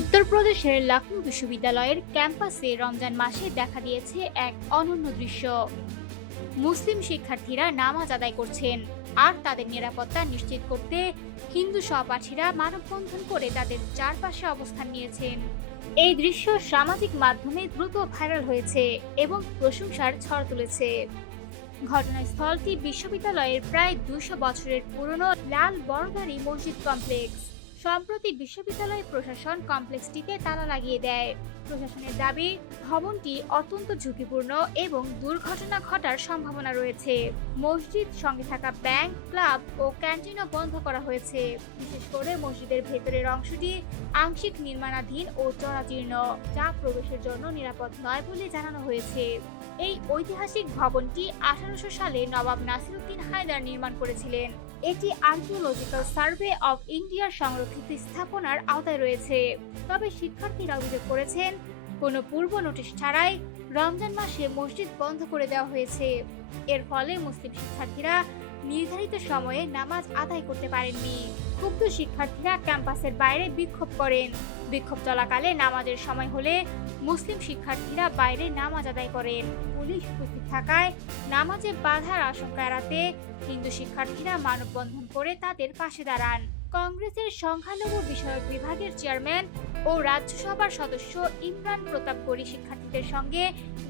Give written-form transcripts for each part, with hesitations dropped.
উত্তরপ্রদেশের লখনৌ বিশ্ববিদ্যালয়ের ক্যাম্পাসে রমজান মাসে দেখা দিয়েছে এক অনন্য দৃশ্য। মুসলিম শিক্ষার্থীরা নামাজ আদায় করছেন, আর তাদের নিরাপত্তা নিশ্চিত করতে হিন্দু সহপাঠীরা মানববন্ধন করে তাদের চারপাশে অবস্থান নিয়েছেন। এই দৃশ্য সামাজিক মাধ্যমে দ্রুত ভাইরাল হয়েছে এবং প্রশংসার ঝড় তুলেছে। ঘটনাস্থলটি বিশ্ববিদ্যালয়ের প্রায় ২০০ বছরের পুরনো লাল বড়গাড়ি মসজিদ কমপ্লেক্স। সম্প্রতি বিশ্ববিদ্যালয় প্রশাসন কমপ্লেক্সটিতে তালা লাগিয়ে দেয়। প্রশাসনের দাবি, ভবনটি অত্যন্ত ঝুঁকিপূর্ণ এবং দুর্ঘটনা ঘটার সম্ভাবনা রয়েছে। মসজিদ সঙ্গে থাকা ব্যাংক, ক্লাব ও ক্যান্টিনও বন্ধ করা হয়েছে। বিশেষ করে মসজিদের ভেতরের অংশটি আংশিক নির্মাণাধীন ও জরাজীর্ণ, যা প্রবেশের জন্য নিরাপদ নয় বলে জানানো হয়েছে। এই ঐতিহাসিক ভবনটি 1800 সালে নবাব নাসিরউদ্দিন হায়দার নির্মাণ করেছিলেন। এটি আর্কিওলজিক্যাল সার্ভে অব ইন্ডিয়ার সংরক্ষিত স্থাপনার আওতায় রয়েছে। তবে শিক্ষার্থীরা অভিযোগ করেছেন, কোনো পূর্ব নোটিশ ছাড়াই রমজান মাসে মসজিদ বন্ধ করে দেওয়া হয়েছে। এর ফলে মুসলিম শিক্ষার্থীরা নির্ধারিত সময়ে নামাজ আদায় করতে পারেননি। ক্ষুব্ধ শিক্ষার্থীরা ক্যাম্পাসের বাইরে বিক্ষোভ করেন। বিক্ষোভ চলাকালে নামাজের সময় হলে মুসলিম শিক্ষার্থীরা বাইরে নামাজ আদায় করেন। পুলিশ উপস্থিত থাকায় নামাজে বাধার আশঙ্কা এড়াতে হিন্দু শিক্ষার্থীরা মানববন্ধন করে তাদের পাশে দাঁড়ান। কংগ্রেসের সংখ্যালঘু বিষয়ক বিভাগের চেয়ারম্যান ও রাজ্যসভার সদস্য ইমরান প্রতাপ গড়ি শিক্ষার্থীদের সঙ্গে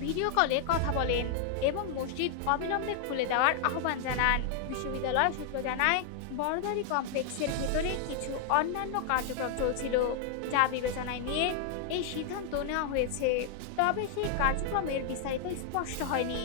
ভিডিও কলে কথা বলেন এবং মসজিদ অবিলম্বে খুলে দেওয়ার আহ্বান জানান। বিশ্ববিদ্যালয় সূত্র জানায়, বড়গাড়ি কমপ্লেক্সের ভেতরে কিছু অন্যান্য কার্যক্রম চলছিল, যা বিবেচনায় নিয়ে এই সিদ্ধান্ত নেওয়া হয়েছে। তবে সেই কার্যক্রমের বিস্তারিত স্পষ্ট হয়নি।